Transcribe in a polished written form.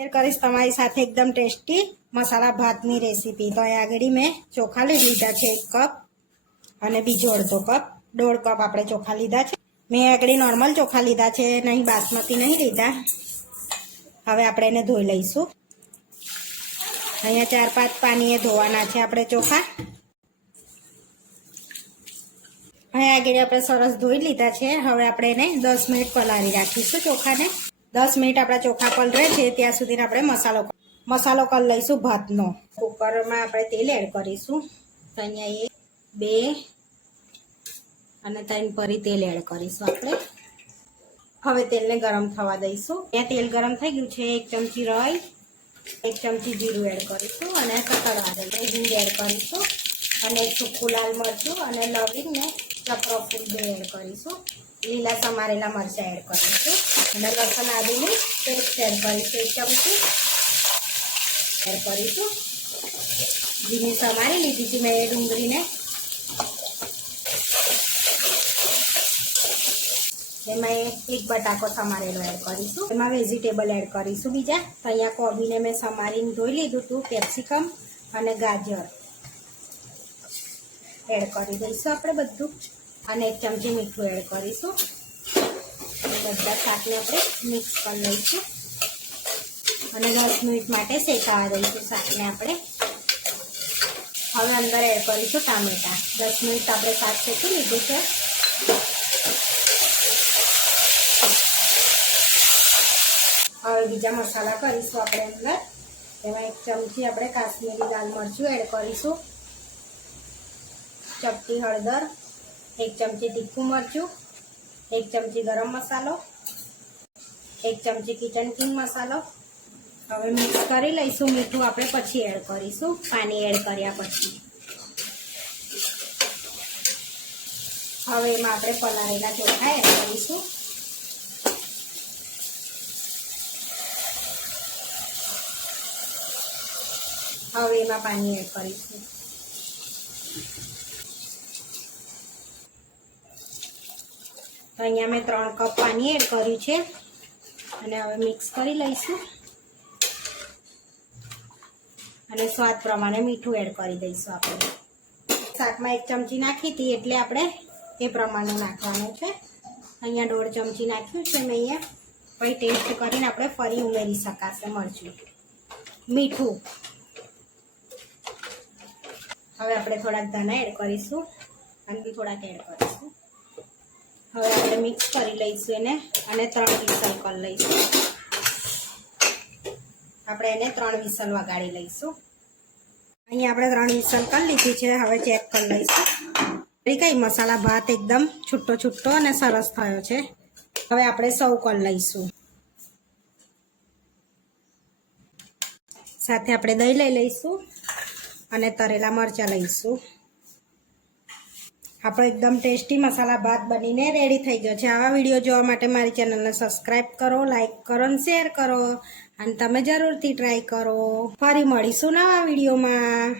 Share કરીશ તમારી સાથે એકદમ ટેસ્ટી મસાલા ભાતની રેસીપી। તો અહીંયા આગળ મેં ચોખા લઈ લીધા છે 1 કપ અને બીજો અડધો કપ, 1.5 કપ આપણે ચોખા લીધા છે। મેં આગળ નોર્મલ ચોખા લીધા છે, નહીં બાસમતી નહીં લીધા। હવે આપણે એને ધોઈ લઈશું। અહીંયા 4-5 પાણીએ ધોવાના છે આપણે ચોખા। અહીંયા આગળ આપણે સરસ ધોઈ લીધા છે। હવે આપણે એને 10 મિનિટ પલાળી રાખીશું ચોખાને। 10 મિનિટ આપણા ચોખા પલળે છે ત્યાં સુધી આપણે મસાલો કરી લઈશું ભાતનો। કુકરમાં આપણે તેલ એડ કરીશું। તો અહીંયા 1, 2 અને 3 પરી તેલ એડ કરીશું આપણે। હવે તેલને ગરમ થવા દઈશું। અહીંયા તેલ ગરમ થઈ ગયું છે। 1 ચમચી રાઈ, 1 ચમચી જીરું એડ કરીશું અને સતળવા દઈશું। હિંગ એડ કરીશું અને સૂકું લાલ મરચું અને લવિંગને ચપરો ફૂલ 2 એડ કરીશું। લીલા સમારેલા મરચાં એડ કરીશું અને લસણ આદુની પેસ્ટ એડ કરીશું 1 ચમચી એડ કરીશું। ઝીણી સમારી લીધી છે મેં ડુંગળીને। એમાં 1 બટાકો સમારેલો એડ કરીશું। એમાં વેજીટેબલ એડ કરીશું બીજા। તો અહીંયા કોબીને મેં સમારીને ધોઈ લીધું હતું, કેપ્સિકમ અને ગાજર એડ કરી દઈશું આપણે બધું અને 1 ચમચી મીઠું એડ કરીશું। બધા શાકને આપણે મિક્સ કરી લઈશું અને 10 મિનિટ માટે શેકાવા દઈશું શાકને આપણે। હવે અંદર એડ કરીશું ટામેટા। 10 મિનિટ આપણે શાક શેકી લીધું છે। હવે બીજા મસાલા કરીશું આપણે અંદર। એમાં 1 ચમચી આપણે કાશ્મીરી લાલ મરચું એડ કરીશું, ચપટી હળદર, 1 ચમચી તીખું મરચું, 1 ચમચી ગરમ મસાલો, 1 ચમચી કિચન કિંગ મસાલો। હવે મિક્સ કરી લઈશું। મીઠું આપણે પછી એડ કરીશું, પાણી એડ કર્યા પછી। હવે એમાં આપણે પલાળેલા ચોખા એડ કરીશું। હવે એમાં પાણી એડ કરીશું। તો અહીંયા મેં 3 કપ પાણી એડ કર્યું છે અને હવે મિક્સ કરી લઈશું અને સ્વાદ પ્રમાણે મીઠું એડ કરી દઈશું આપણે। શાકમાં 1 ચમચી નાખી હતી એટલે આપણે એ પ્રમાણે નાખવાનું છે। અહીંયા 1.5 ચમચી નાખ્યું છે મેં અહીંયા। પછી ટેસ્ટ કરીને આપણે ફરી ઉમેરી શકાશે મરચું, મીઠું। હવે આપણે થોડાક ધાણા એડ કરીશું અને થોડાક એડ કરીશું। હવે આપણે મિક્સ કરી લઈશું એને અને 3 વિસલ કરી લઈશું। આપણે એને 3 વિસલ વગાડી લઈશું। અહીંયા આપણે 3 વિસલ કરી લીધી છે। હવે ચેક કરી લઈશું। કઈ મસાલા ભાત એકદમ છૂટો છૂટો અને સરસ થયો છે। હવે આપણે સર્વ કરી લઈશું। સાથે આપણે દહીં લઈ લઈશું અને તરેલા મરચાં લઈશું। આપણો એકદમ ટેસ્ટી મસાલા ભાત બનીને રેડી થઈ ગયો છે। આવા વિડીયો જોવા માટે મારી ચેનલને સબસ્ક્રાઈબ કરો, લાઈક કરો અને શેર કરો અને તમે જરૂરથી ટ્રાય કરો। ફરી મળીશું નવા વિડીયોમાં।